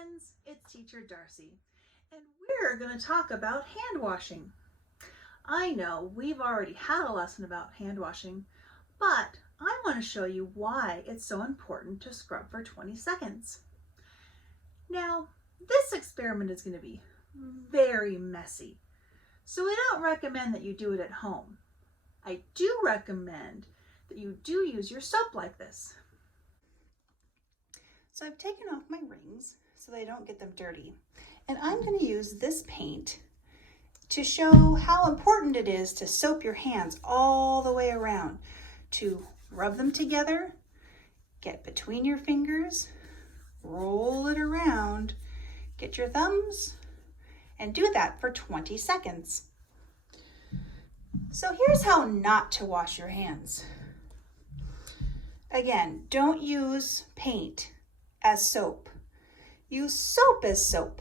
friends, it's teacher Darcy, and we're going to talk about hand washing. I know we've already had a lesson about hand washing, but I want to show you why it's so important to scrub for 20 seconds. Now, this experiment is going to be very messy, so I don't recommend that you do it at home. I do recommend that you do use your soap like this. So I've taken off my rings so they don't get them dirty. And I'm going to use this paint to show how important it is to soap your hands all the way around, to rub them together, get between your fingers, roll it around, get your thumbs, and do that for 20 seconds. So here's how not to wash your hands. Again, don't use paint as soap. Use soap as soap.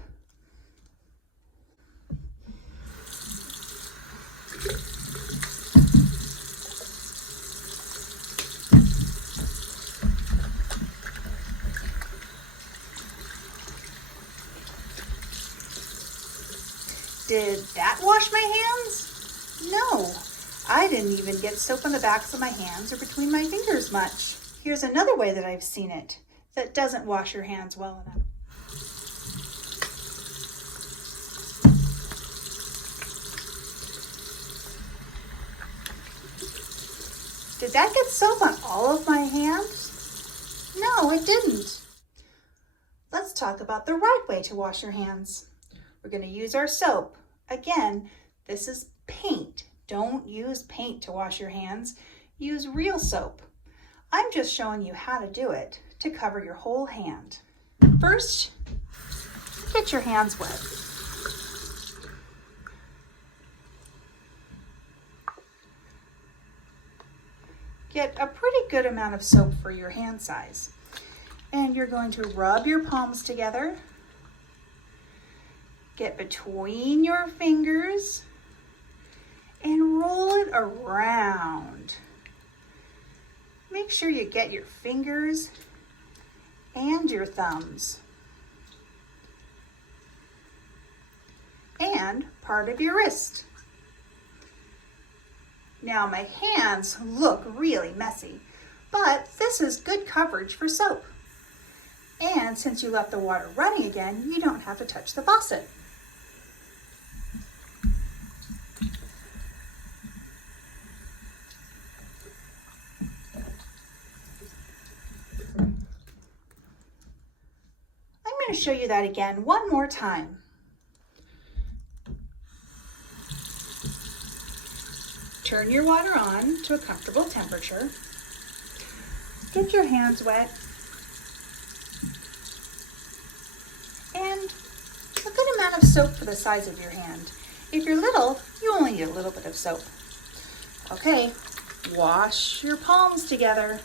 Did that wash my hands? No, I didn't even get soap on the backs of my hands or between my fingers much. Here's another way that I've seen it that doesn't wash your hands well enough. Did that get soap on all of my hands? No, it didn't. Let's talk about the right way to wash your hands. We're going to use our soap. Again, this is paint. Don't use paint to wash your hands. Use real soap. I'm just showing you how to do it to cover your whole hand. First, get your hands wet. Get a pretty good amount of soap for your hand size. And you're going to rub your palms together. Get between your fingers and roll it around. Make sure you get your fingers and your thumbs and part of your wrist. Now my hands look really messy, but this is good coverage for soap. And since you left the water running again, you don't have to touch the faucet. I'm going to show you that again one more time. Turn your water on to a comfortable temperature. Get your hands wet. And a good amount of soap for the size of your hand. If you're little, you only need a little bit of soap. Okay, wash your palms together.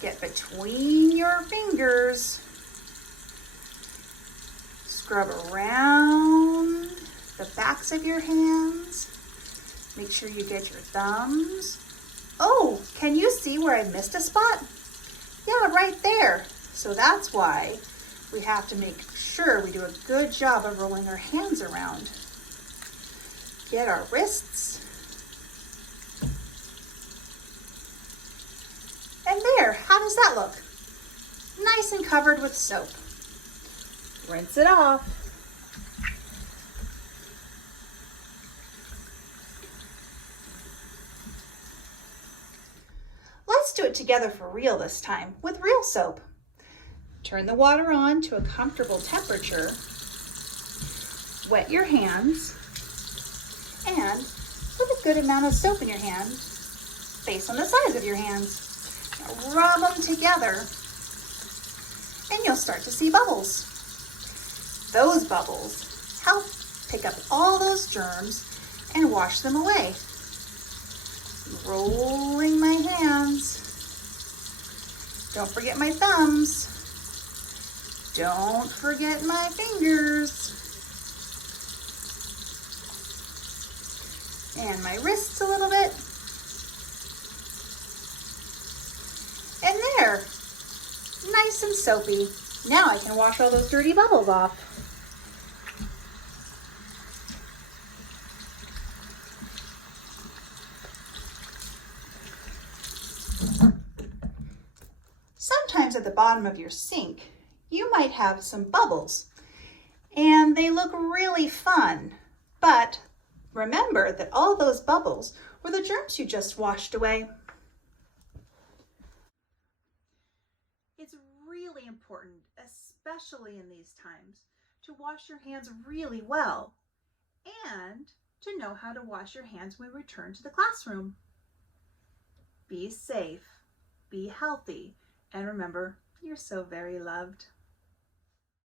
Get between your fingers. Scrub around the backs of your hands. Make sure you get your thumbs. Oh, can you see where I missed a spot? Yeah, right there. So that's why we have to make sure we do a good job of rolling our hands around. Get our wrists. And there, how does that look? Nice and covered with soap. Rinse it off. Let's do it together for real this time with real soap. Turn the water on to a comfortable temperature. Wet your hands and put a good amount of soap in your hand based on the size of your hands. Now rub them together and you'll start to see bubbles. Those bubbles help pick up all those germs and wash them away. Rolling my hands. Don't forget my thumbs. Don't forget my fingers. And my wrists a little bit. And there, nice and soapy. Now I can wash all those dirty bubbles off. Sometimes at the bottom of your sink, you might have some bubbles, and they look really fun. But remember that all those bubbles were the germs you just washed away. It's really important, especially in these times, to wash your hands really well and to know how to wash your hands when we return to the classroom. Be safe, be healthy, and remember, you're so very loved.